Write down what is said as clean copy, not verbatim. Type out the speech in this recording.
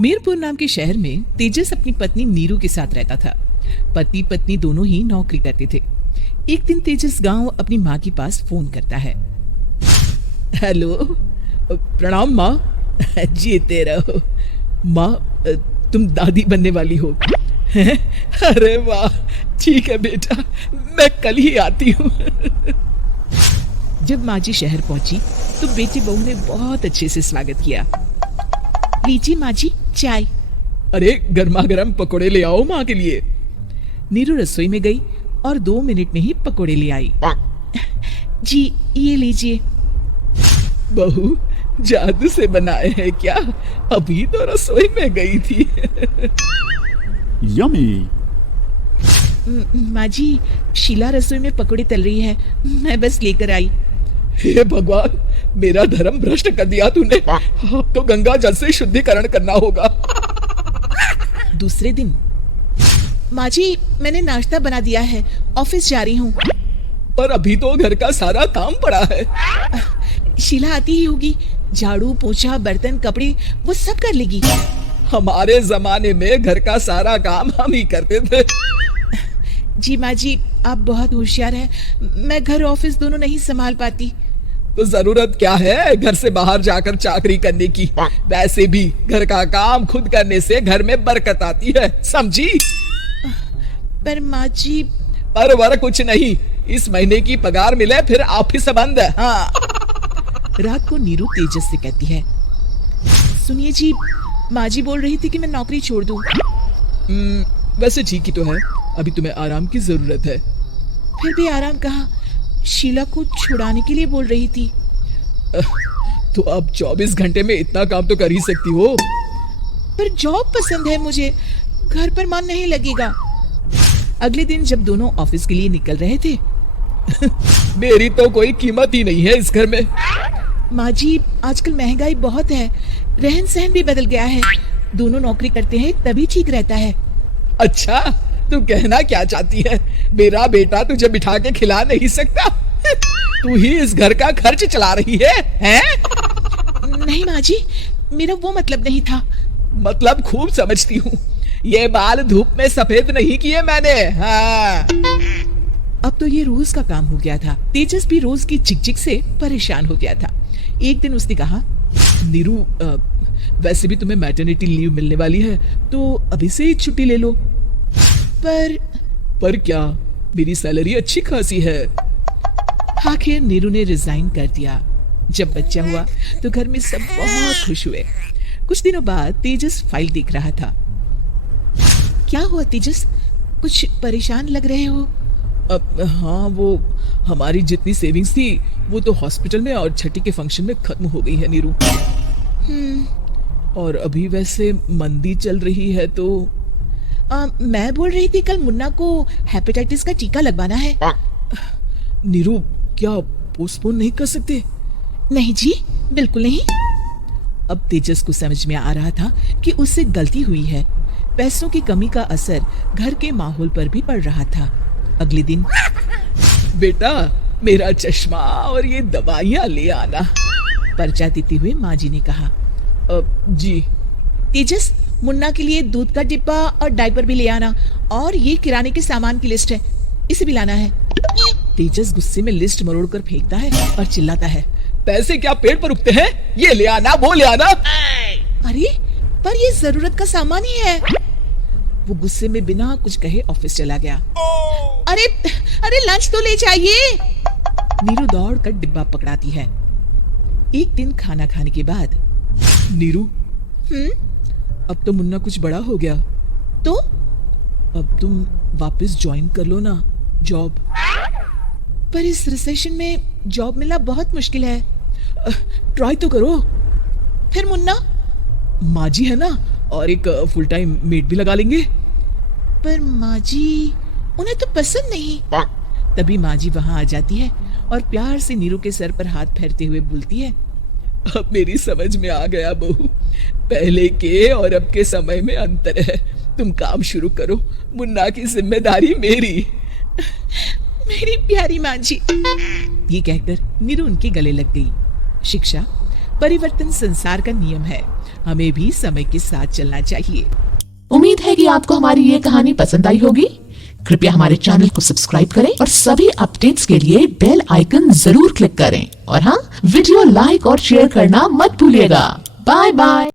मीरपुर नाम के शहर में तेजस अपनी पत्नी नीरू के साथ रहता था। पति पत्नी दोनों ही नौकरी करते थे। एक दिन तेजस गांव अपनी माँ के पास फोन करता है। हेलो, प्रणाम माँ। जीते रहो माँ, तुम दादी बनने वाली हो। अरे वाह, ठीक है बेटा, मैं कल ही आती हूँ। जब माँ जी शहर पहुंची तो बेटी बहू ने बहुत अच्छे से स्वागत किया। लीजिए माँ जी चाय। अरे गर्मा गर्म पकोड़े ले आओ माँ के लिए। नीरू रसोई में गई और 2 मिनट में ही पकोड़े ले आई। जी ये लीजिए। बहू जादू से बनाए हैं क्या? अभी तो रसोई में गई थी। यम्मी। माँ जी, शीला रसोई में पकोड़े तल रही है, मैं बस लेकर आई। हे भगवान, मेरा धर्म भ्रष्ट कर दिया तूने। अब तो गंगा जल से शुद्धिकरण करना होगा। दूसरे दिन, माँ जी मैंने नाश्ता बना दिया है, ऑफिस जा रही हूँ। पर अभी तो घर का सारा काम पड़ा है। शीला आती ही होगी, झाड़ू पोछा बर्तन कपड़े वो सब कर लेगी। हमारे जमाने में घर का सारा काम हम ही करते थे। जी माँ जी, आप बहुत होशियार हैं, मैं घर ऑफिस दोनों नहीं संभाल पाती। तो जरूरत क्या है घर से बाहर जाकर चाकरी करने की? वैसे भी घर का काम खुद करने से घर में बरकत आती है, समझी? पर माँ जी। पर वर कुछ नहीं, इस महीने की पगार मिले फिर ऑफिस बंद है। हाँ। रात को नीरू तेजस से कहती है, सुनिए जी, माँ जी बोल रही थी कि मैं नौकरी छोड़ दूं। वैसे ठीक ही तो है, अभी तुम्हें आराम की जरूरत है। फिर भी आराम कहाँ, शीला को छुड़ाने के लिए बोल रही थी। तो अब 24 घंटे में इतना काम तो कर ही सकती हो। पर जॉब पसंद है मुझे, घर पर मन नहीं लगेगा। अगले दिन जब दोनों ऑफिस के लिए निकल रहे थे, मेरी तो कोई कीमत ही नहीं है इस घर में। माँ जी, आजकल महंगाई बहुत है, रहन सहन भी बदल गया है, दोनों नौकरी करते हैं तभी ठीक रहता है। अच्छा, तू कहना क्या चाहती है? मेरा बेटा तुझे बिठा के खिला नहीं सकता? तू ही इस घर का खर्च चला रही है, हैं? नहीं माँ जी, मेरा वो मतलब नहीं था। मतलब खूब समझती हूँ, ये बाल धूप में सफेद नहीं किए मैंने। हाँ। अब तो ये रोज का काम हो गया था। तेजस भी रोज की झिकझिक से परेशान हो गया था। एक दिन उसने कहा, नीरू, वैसे भी तुम्हें मैटरनिटी लीव मिलने वाली है, तो अभी से ही छुट्टी ले लो। पर क्या, मेरी सैलरी अच्छी खासी है। आखिर नीरू ने रिजाइन कर दिया। जब बच्चा हुआ तो घर में सब बहुत खुश हुए। कुछ दिनों बाद तेजस फाइल देख रहा था। क्या हुआ तेजस, कुछ परेशान लग रहे हो? हाँ, वो हमारी जितनी सेविंग्स थी वो तो हॉस्पिटल में और छठी के फंक्शन में खत्म हो गई है नीरू। और अभी वैसे मंदी चल रही है तो मैं बोल रही थी कल मुन्ना को हेपेटाइटिस का टीका लगवाना है। नीरू, क्या पोस्टपोन नहीं कर सकते? नहीं जी, बिल्कुल नहीं। अब तेजस को समझ में आ रहा था कि उससे गलती हुई है। पैसों की कमी का असर घर के माहौल पर भी पड़ रहा था। अगले दिन, बेटा मेरा चश्मा और ये दवाइयाँ ले आना, पर्चा देते हुए माँ जी ने कहा। जी। तेजस, मुन्ना के लिए दूध का डिब्बा और डायपर भी ले आना, और ये किराने के सामान की लिस्ट है, इसे भी लाना है। तेजस गुस्से में लिस्ट मरोड़ कर फेंकता है और चिल्लाता है, पैसे क्या पेड़ पर उगते हैं? ये ले आना, वो ले आना। अरे पर ये जरूरत का सामान ही है। वो गुस्से में बिना कुछ कहे ऑफिस चला गया। अरे लंच तो ले जाइए। नीरू दौड़ कर डिब्बा पकड़ाती है। एक दिन खाना खाने के बाद, नीरू, अब तो मुन्ना कुछ बड़ा हो गया, तो अब तुम वापस ज्वाइन कर लो ना जॉब। पर इस रिसेशन में जॉब मिलना बहुत मुश्किल है। ट्राई तो करो। फिर मुन्ना? माँ जी है ना, और एक फुल टाइम मेड भी लगा लेंगे। पर माँ जी, उन्हें तो पसंद नहीं। तभी माँ जी वहां आ जाती है और प्यार से नीरू के सर पर हाथ फेरते हुए बोलती है, अब मेरी समझ में आ गया बहू, पहले के और अब के समय में अंतर है। तुम काम शुरू करो, मुन्ना की जिम्मेदारी मेरी। मेरी प्यारी माँ जी। ये कहकर नीरू उनके गले लग गई। शिक्षा, परिवर्तन संसार का नियम है, हमें भी समय के साथ चलना चाहिए। उम्मीद है कि आपको हमारी ये कहानी पसंद आई होगी। कृपया हमारे चैनल को सब्सक्राइब करें और सभी अपडेट्स के लिए बेल आइकन जरूर क्लिक करें। और हाँ, वीडियो लाइक और शेयर करना मत भूलिएगा। Bye bye.